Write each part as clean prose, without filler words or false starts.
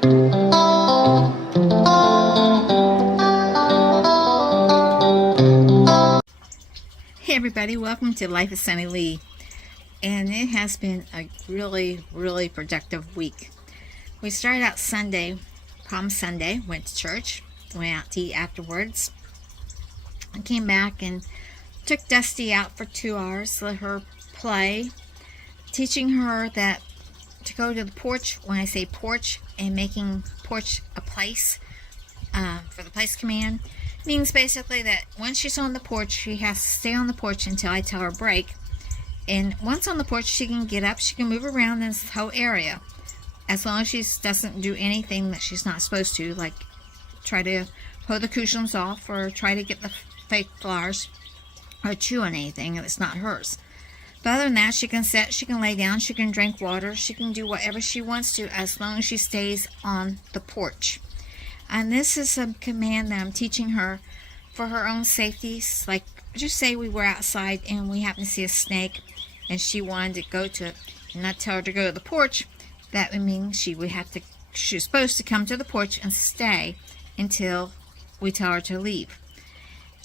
Hey everybody, welcome to Life of Sunny Lea. And it has been a really productive week. We started out Sunday, Palm Sunday, went to church, went out to eat afterwards. I came back and took Dusty out for 2 hours, let her play, teaching her that to go to the porch. When I say porch, and making porch a place for the place command, means basically that once she's on the porch, she has to stay on the porch until I tell her break. And once on the porch, she can get up, she can move around in this whole area, as long as she doesn't do anything that she's not supposed to, like try to pull the cushions off or try to get the fake flowers or chew on anything if it's not hers. But other than that, she can sit, she can lay down, she can drink water, she can do whatever she wants to as long as she stays on the porch. And this is a command that I'm teaching her for her own safety. Like, just say we were outside and we happened to see a snake and she wanted to go to it, and I tell her to go to the porch. That would mean she's supposed to come to the porch and stay until we tell her to leave.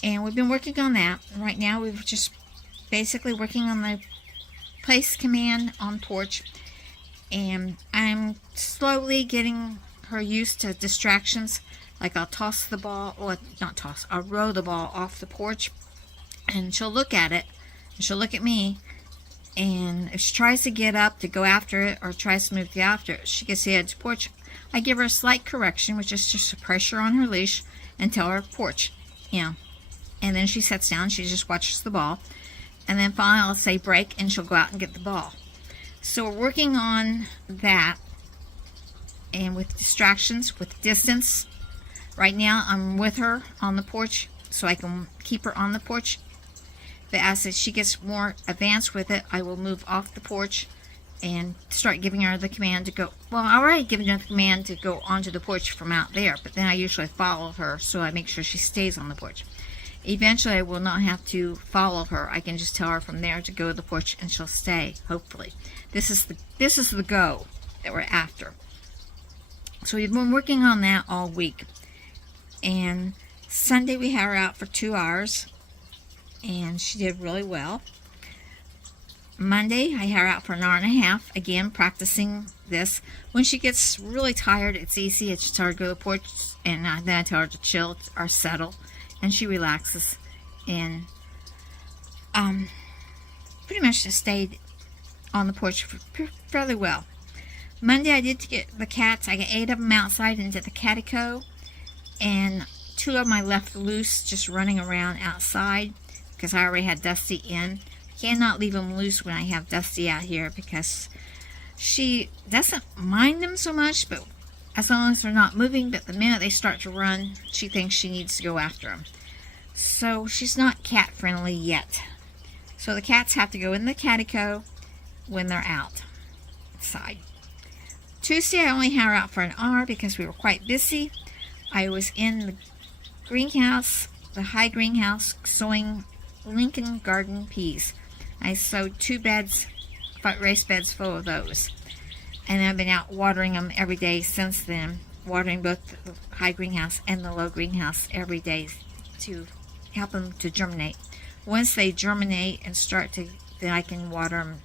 And we've been working on that. Right now we're just basically working on the place command on porch, and I'm slowly getting her used to distractions. Like I'll toss the ball, or not toss, I'll roll the ball off the porch, and she'll look at it, and she'll look at me, and if she tries to get up to go after it or tries to move to after it, she gets the edge of the porch. I give her a slight correction, which is just a pressure on her leash, and tell her porch, and then she sits down, she just watches the ball, and then finally I'll say break, and she'll go out and get the ball. So we're working on that, and with distractions, with distance. Right now I'm with her on the porch so I can keep her on the porch, but as she gets more advanced with it, I will move off the porch and start giving her the command to go. Well, I already given her the command to go onto the porch from out there, but then I usually follow her, so I make sure she stays on the porch. Eventually I will not have to follow her. I can just tell her from there to go to the porch and she'll stay, hopefully. This is the go that we're after. So we've been working on that all week. And Sunday we had her out for 2 hours, and she did really well. Monday I had her out for an hour and a half, again practicing this. When she gets really tired, it's easy. I just tell her to go to the porch, and then I tell her to chill or settle, and she relaxes. And pretty much just stayed on the porch fairly well. Monday I did get the cats. I got 8 of them outside into the catico, and 2 of them I left loose just running around outside because I already had Dusty in. Cannot leave them loose when I have Dusty out here because she doesn't mind them so much, but as long as they're not moving. But the minute they start to run, she thinks she needs to go after them. So she's not cat friendly yet. So the cats have to go in the catico when they're outside. Tuesday I only had her out for an hour because we were quite busy. I was in the greenhouse, the high greenhouse, sowing Lincoln garden peas. I sowed 2 beds, raised beds full of those. And I've been out watering them every day since then, watering both the high greenhouse and the low greenhouse every day to help them to germinate. Once they germinate and start to, then I can water them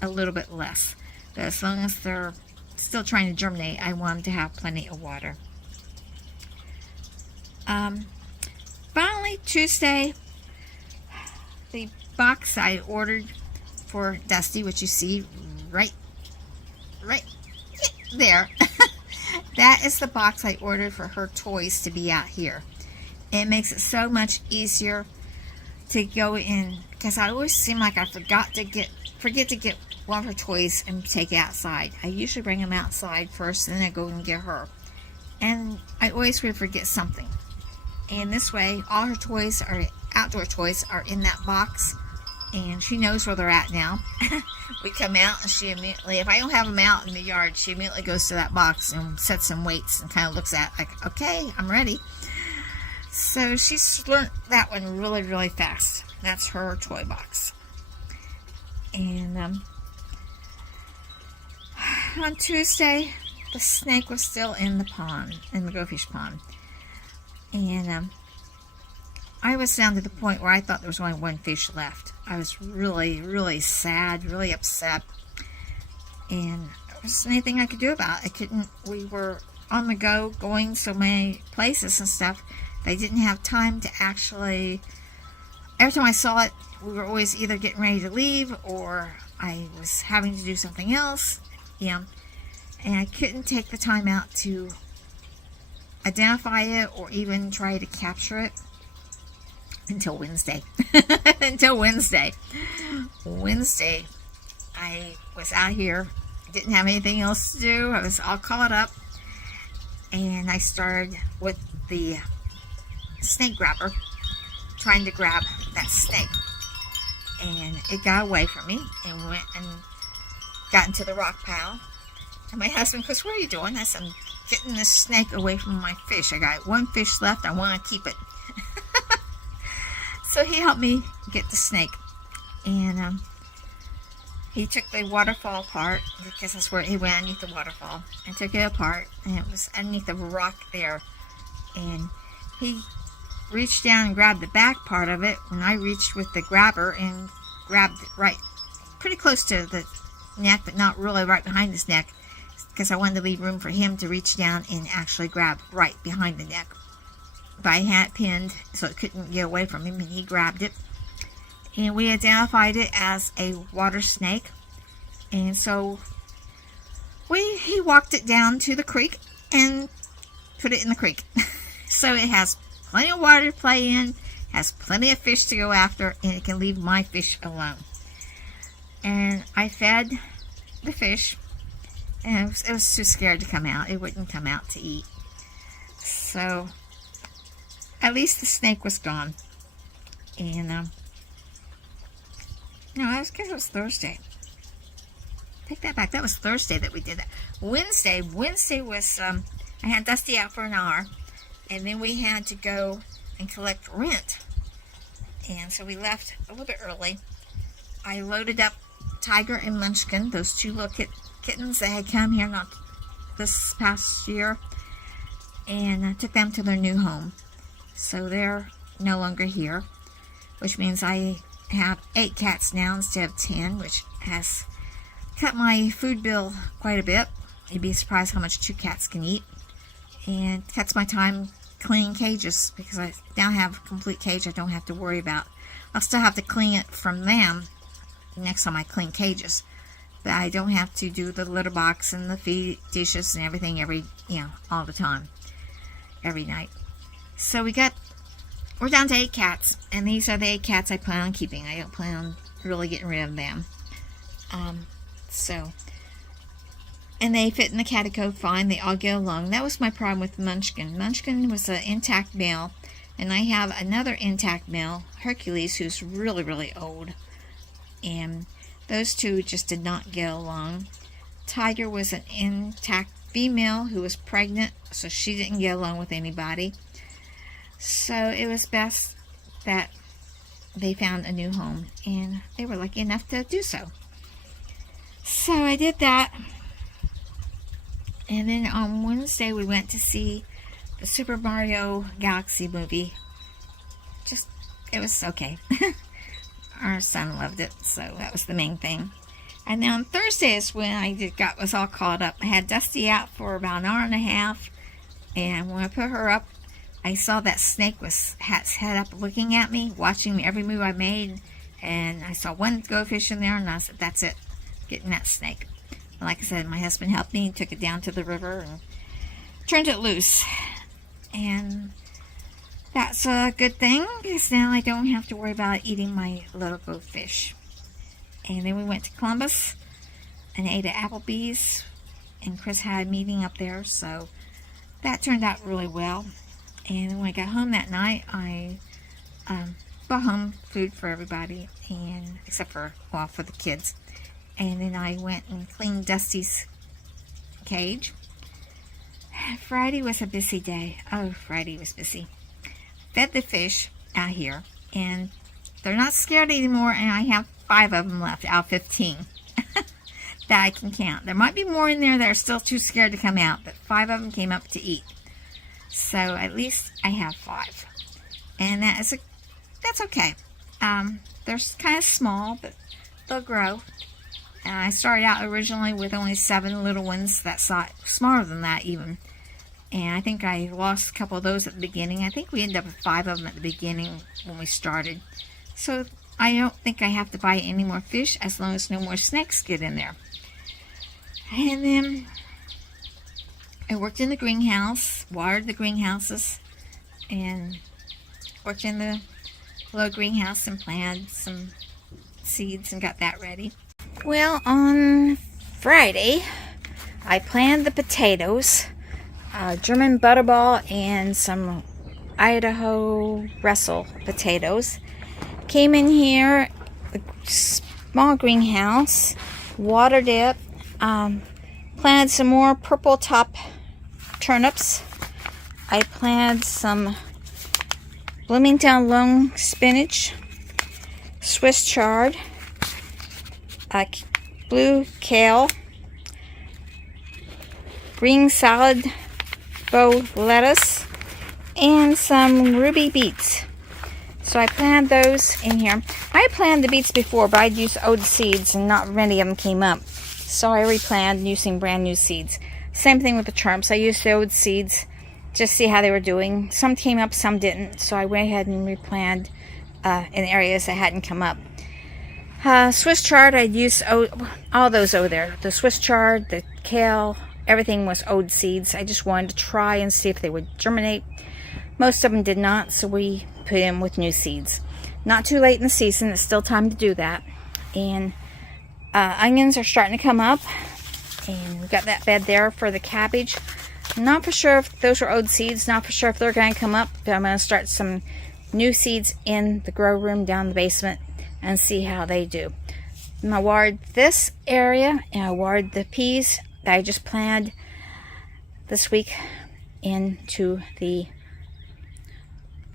a little bit less. But as long as they're still trying to germinate, I want them to have plenty of water. Finally, Tuesday, the box I ordered for Dusty, which you see right there, that is the box I ordered for her toys to be out here. It makes it so much easier to go in, because I always seem like I forget to get one of her toys and take it outside. I usually bring them outside first, and then I go and get her, and I always would forget something. And this way, all her toys are outdoor toys are in that box, and she knows where they're at now. We come out, and she immediately, if I don't have them out in the yard, she immediately goes to that box and sets some weights and kind of looks at it like, okay, I'm ready. So she's learned that one really fast. That's her toy box. And on Tuesday, the snake was still in the pond, in the goldfish pond. And I was down to the point where I thought there was only one fish left. I was really, really sad, really upset. And there wasn't anything I could do about it. We were on the go, going so many places and stuff. They didn't have time to actually, every time I saw it, we were always either getting ready to leave or I was having to do something else. And I couldn't take the time out to identify it or even try to capture it until Wednesday. Until Wednesday. Wednesday, I was out here, didn't have anything else to do. I was all caught up, and I started with the snake grabber, trying to grab that snake. And it got away from me and went and got into the rock pile. And my husband goes, "What are you doing?" I said, "I'm getting this snake away from my fish. I got one fish left. I want to keep it." So he helped me get the snake. And he took the waterfall apart, because that's where he went underneath the waterfall, and took it apart. And it was underneath the rock there. And he reached down and grabbed the back part of it when I reached with the grabber and grabbed it right pretty close to the neck, but not really right behind his neck, because I wanted to leave room for him to reach down and actually grab right behind the neck. But I had it pinned so it couldn't get away from him, and he grabbed it. And we identified it as a water snake. And so he walked it down to the creek and put it in the creek. So it has plenty of water to play in, has plenty of fish to go after, and it can leave my fish alone. And I fed the fish, and it was too scared to come out. It wouldn't come out to eat. So at least the snake was gone. And no, I guess it was Thursday. Take that back. That was Thursday that we did that. Wednesday was I had Dusty out for an hour, and then we had to go and collect rent. And so we left a little bit early. I loaded up Tiger and Munchkin, those two little kittens that had come here not this past year, and I took them to their new home. So they're no longer here, which means I have 8 cats now instead of 10, which has cut my food bill quite a bit. You'd be surprised how much 2 cats can eat. And cuts my time cleaning cages, because I now have a complete cage I don't have to worry about. I'll still have to clean it from them next time I clean cages, but I don't have to do the litter box and the feed dishes and everything all the time, every night. So we're down to 8 cats, and these are the 8 cats I plan on keeping. I don't plan on really getting rid of them. And they fit in the catty fine. They all get along. That was my problem with Munchkin. Munchkin was an intact male, and I have another intact male, Hercules, who's really, really old. And those two just did not get along. Tiger was an intact female who was pregnant, so she didn't get along with anybody. So it was best that they found a new home, and they were lucky enough to do so. So I did that. And then on Wednesday we went to see the Super Mario Galaxy movie. It was okay. Our son loved it, so that was the main thing. And then on Thursday is when I was all caught up. I had Dusty out for about an hour and a half, and when I put her up, I saw that snake was head up looking at me, watching every move I made, and I saw one goldfish in there, and I said, "That's it, getting that snake." And like I said, my husband helped me, took it down to the river, and turned it loose. And that's a good thing, because now I don't have to worry about eating my little goldfish. And then we went to Columbus and ate at Applebee's, and Chris had a meeting up there, so that turned out really well. And when I got home that night, I brought home food for everybody, and except for the kids. And then I went and cleaned Dusty's cage. Friday was a busy day. Oh, Friday was busy. Fed the fish out here, and they're not scared anymore, and I have 5 of them left out of 15. that I can count. There might be more in there that are still too scared to come out, but 5 of them came up to eat. So at least I have 5. And that's okay. They're kind of small, but they'll grow. I started out originally with only 7 little ones that size, smaller than that even. And I think I lost a couple of those at the beginning. I think we ended up with 5 of them at the beginning when we started. So I don't think I have to buy any more fish as long as no more snakes get in there. And then I worked in the greenhouse, watered the greenhouses, and worked in the little greenhouse and planted some seeds and got that ready. Well, on Friday, I planted the potatoes, German butterball and some Idaho Russell potatoes. Came in here, the small greenhouse, watered it, planted some more purple top turnips. I planted some Bloomingtown long spinach, Swiss chard, blue kale, green salad bow lettuce, and some ruby beets. So I planted those in here. I planted the beets before, but I'd used old seeds and not many of them came up. So I replanted using brand new seeds. Same thing with the turnips. I used the old seeds just to see how they were doing. Some came up, some didn't. So I went ahead and replanted in areas that hadn't come up. Swiss chard, I'd used all those over there. The Swiss chard, the kale, everything was old seeds. I just wanted to try and see if they would germinate. Most of them did not, so we put in with new seeds. Not too late in the season. It's still time to do that. And onions are starting to come up. And we've got that bed there for the cabbage. I'm not for sure if those are old seeds. Not for sure if they're going to come up. But I'm going to start some new seeds in the grow room down the basement and see how they do. And I watered this area, and I watered the peas that I just planted this week into the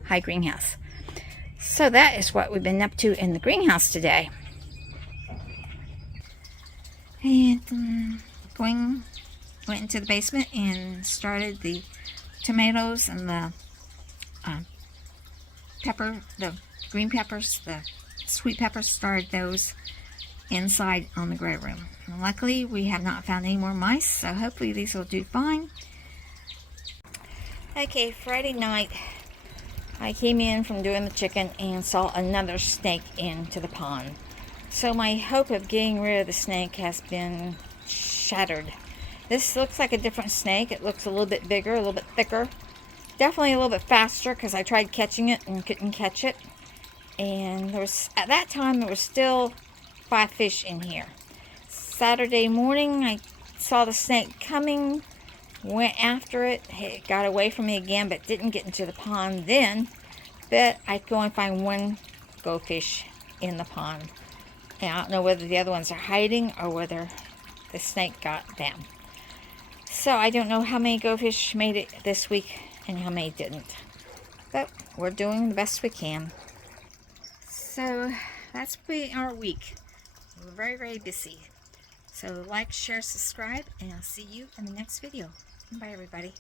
high greenhouse. So that is what we've been up to in the greenhouse today. And went into the basement and started the tomatoes and the the green peppers, the sweet peppers, started those inside on the grow room. And luckily we have not found any more mice, so hopefully these will do fine. Okay, Friday night I came in from doing the chicken and saw another snake into the pond. So my hope of getting rid of the snake has been shattered. This looks like a different snake. It looks a little bit bigger, a little bit thicker. Definitely a little bit faster because I tried catching it and couldn't catch it. And at that time there was still 5 fish in here. Saturday morning I saw the snake coming, went after it. It got away from me again, but didn't get into the pond then. But I could only find 1 goldfish in the pond. And I don't know whether the other ones are hiding or whether the snake got them. So I don't know how many goldfish made it this week and how many didn't. But we're doing the best we can. So that's been our week. We're very, very busy. So like, share, subscribe, and I'll see you in the next video. Bye, everybody.